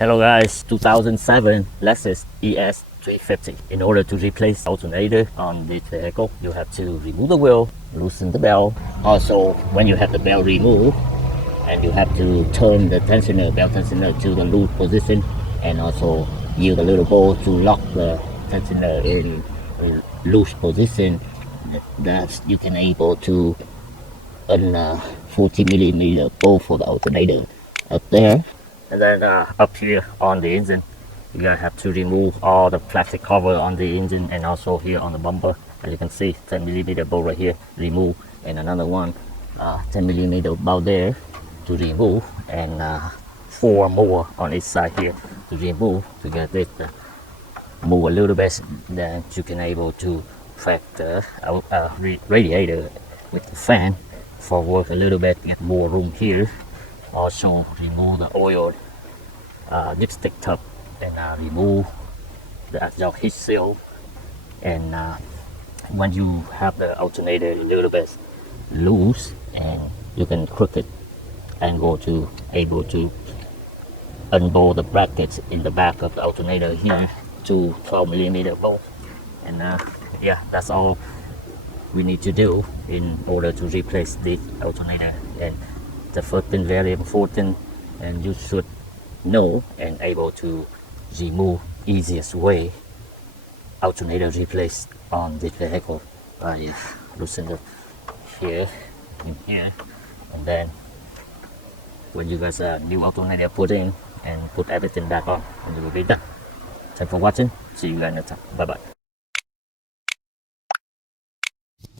Hello guys, 2007 Lexus ES 350. In order to replace alternator on this vehicle, you have to remove the wheel, loosen the belt. Also, when you have the belt removed, and you have to turn the tensioner, belt tensioner to the loose position, and also use a little ball to lock the tensioner in a loose position. That you can able to a 40mm bolt for the alternator up there. And then up here on the engine, you gotta have to remove all the plastic cover on the engine and also here on the bumper. As you can see, 10mm bolt right here, remove, and another one 10mm bolt there to remove, and 4 more on each side here to remove to get it move a little bit. Then you can able to track the radiator with the fan forward a little bit, get more room here. Also remove the oil dipstick top, and remove the exhaust heat seal. And when you have the alternator a little bit loose, and you can crook it and go to able to unbolt the brackets in the back of the alternator here to 12mm bolt. And yeah, that's all we need to do in order to replace the alternator. And the first thing very important, and you should know and able to remove easiest way alternator replace on this vehicle by loosen it here in here, and then when you guys new alternator put in and put everything back on, and you will be done. Thanks for watching. See you guys next time. Bye bye.